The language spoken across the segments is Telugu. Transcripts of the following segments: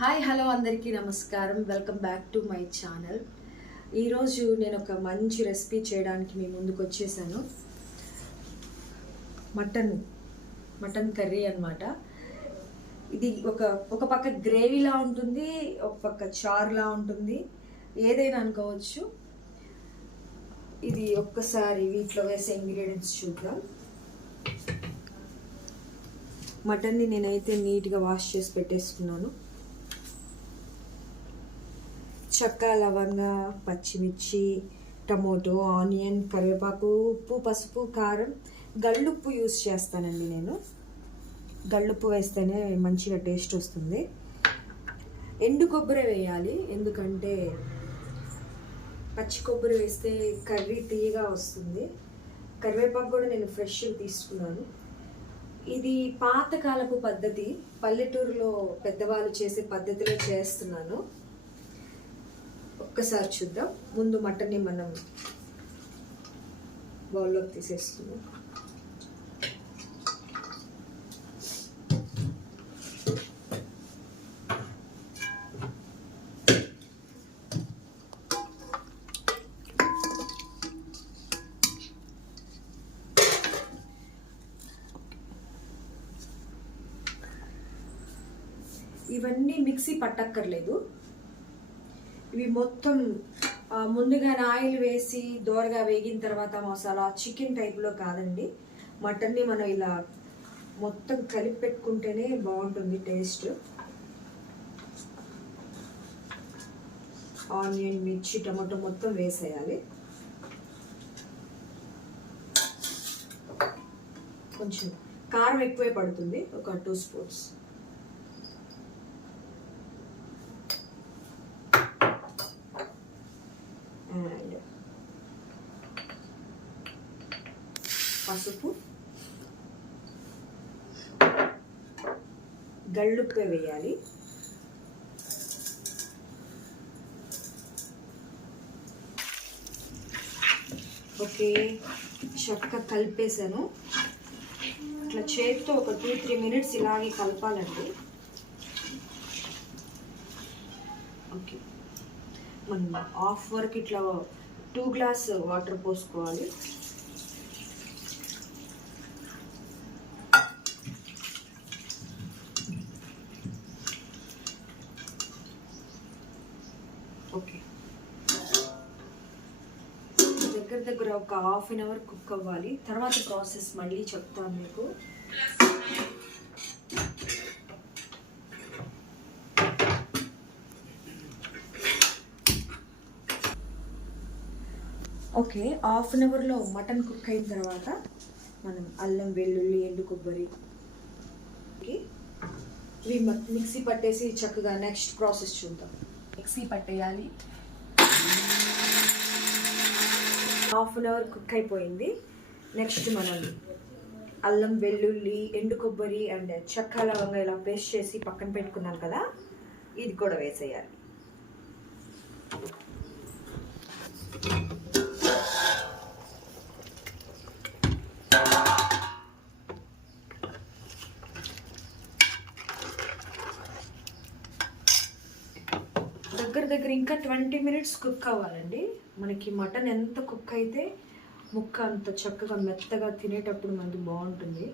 హాయ్ హలో అందరికీ నమస్కారం. Welcome back to my channel. ఈరోజు నేను ఒక మంచి రెసిపీ చేయడానికి మీ ముందుకు వచ్చేసాను. మటన్ మటన్ కర్రీ అన్నమాట. ఇది ఒక ఒక పక్క గ్రేవీలా ఉంటుంది ఒక పక్క చారులా ఉంటుంది. ఏదైనా అనుకోవచ్చు. ఇది ఒక్కసారి వీటిలో వేసే ఇంగ్రీడియంట్స్ చూద్దాం. మటన్ని నేనైతే నీట్గా వాష్ చేసి పెట్టేసుకున్నాను. చెక్క లవంగ పచ్చిమిర్చి టమోటో ఆనియన్ కరివేపాకు ఉప్పు పసుపు కారం గళ్ళుప్పు యూస్ చేస్తానండి నేను. గళ్ళుప్పు వేస్తేనే మంచిగా టేస్ట్ వస్తుంది. ఎండు కొబ్బరి వేయాలి ఎందుకంటే పచ్చి కొబ్బరి వేస్తే కర్రీ తీయగా వస్తుంది. కరివేపాకు కూడా నేను ఫ్రెష్ తీసుకున్నాను. ఇది పాతకాలపు పద్ధతి. పల్లెటూరులో పెద్దవాళ్ళు చేసే పద్ధతిలో చేస్తున్నాను. ఒక్కసారి చూద్దాం. ముందు మటన్ని మనం బౌల్లోకి తీసేస్తున్నాం. ఇవన్నీ మిక్సీ పట్టక్కర్లేదు. ఇవి మొత్తం ముందుగా ముందుగానే ఆయిల్ వేసి దోరగా వేగిన తర్వాత మసాలా చికెన్ టైప్లో కాదండి. మటన్ని మనం ఇలా మొత్తం కలిపి పెట్టుకుంటేనే బాగుంటుంది టేస్ట్. ఆనియన్ మిర్చి టమాటో మొత్తం వేసేయాలి. కొంచెం కారం ఎక్కువే పడుతుంది ఒక టూ స్పూన్స్ అండ్ పసుపు గళ్ళుప్పే వేయాలి. ఓకే చక్క కలిపేసాను ఇట్లా చేతితో ఒక టూ త్రీ మినిట్స్ ఇలాగే కలపాలండి. ఓకే. మనం హాఫ్ వరకు ఇట్లా టూ గ్లాస్ వాటర్ పోసుకోవాలి ఓకే దగ్గర దగ్గర ఒక హాఫ్ అన్ అవర్ కుక్ అవ్వాలి. తర్వాత ప్రాసెస్ మళ్ళీ చెప్తాను మీకు. ఓకే హాఫ్ అన్ అవర్లో మటన్ కుక్ అయిన తర్వాత మనం అల్లం వెల్లుల్లి ఎండు కొబ్బరి ఇవి మిక్సీ పట్టేసి చక్కగా నెక్స్ట్ ప్రాసెస్ చూద్దాం. మిక్సీ పట్టేయాలి. హాఫ్ అన్ అవర్ కుక్ అయిపోయింది. నెక్స్ట్ మనం అల్లం వెల్లుల్లి ఎండు కొబ్బరి అండ్ చెక్క లవంగా ఇలా పేస్ట్ చేసి పక్కన పెట్టుకున్నాం కదా ఇది కూడా వేసేయాలి. దగ్గర దగ్గర ఇంకా ట్వంటీ మినిట్స్ కుక్ అవ్వాలండి. మనకి మటన్ ఎంత కుక్ అయితే ముక్క అంత చక్కగా మెత్తగా తినేటప్పుడు మనకి బాగుంటుంది.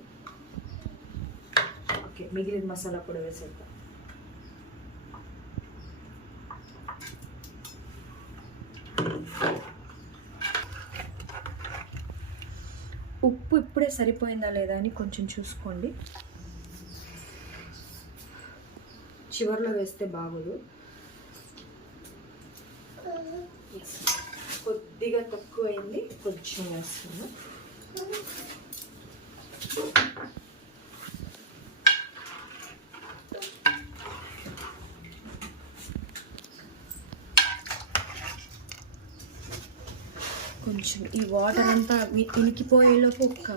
ఓకే మిగిలిన మసాలా కూడా వేసేద్దాం. ఉప్పు ఇప్పుడే సరిపోయిందా లేదా అని కొంచెం చూసుకోండి. చివరిలో వేస్తే బాగోదు. కొద్దిగా తక్కువ అయింది కొంచెం వేస్తాను కొంచెం ఈ వాటర్ అంతా మీ ఇనికిపోయేలోపు ఒక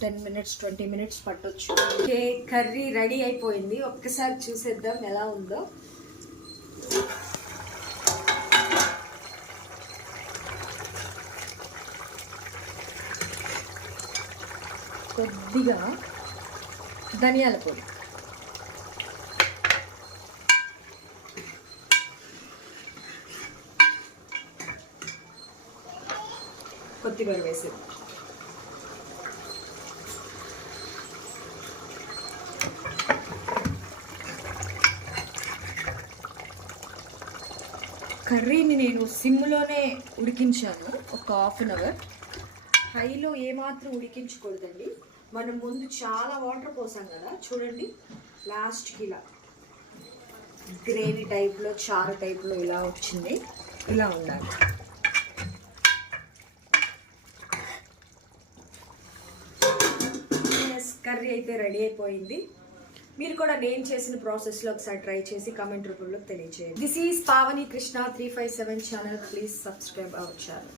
టెన్ మినిట్స్ ట్వంటీ మినిట్స్ పట్టొచ్చు. ఓకే కర్రీ రెడీ అయిపోయింది? ఒక్కసారి చూసేద్దాం ఎలా ఉందో. కొద్దిగా ధనియాల పొడి. కొద్దిగా వేసేది కర్రీని నేను సిమ్లోనే ఉడికించాను ఒక హాఫ్ అన్ అవర్. హైలో ఏమాత్రం ఉడికించకూడదండి మనం ముందు చాలా వాటర్ పోసాం కదా చూడండి. లాస్ట్కి ఇలా. గ్రేవీ టైప్లో చారు టైప్లో ఇలా వచ్చింది. ఇలా ఉండాలి. కర్రీ అయితే రెడీ అయిపోయింది. మీరు కూడా నేను చేసిన ప్రాసెస్లో ఒకసారి ట్రై చేసి కమెంట్ రూపంలో తెలియజేయండి this is Pavani Krishna three five seven channel please subscribe our channel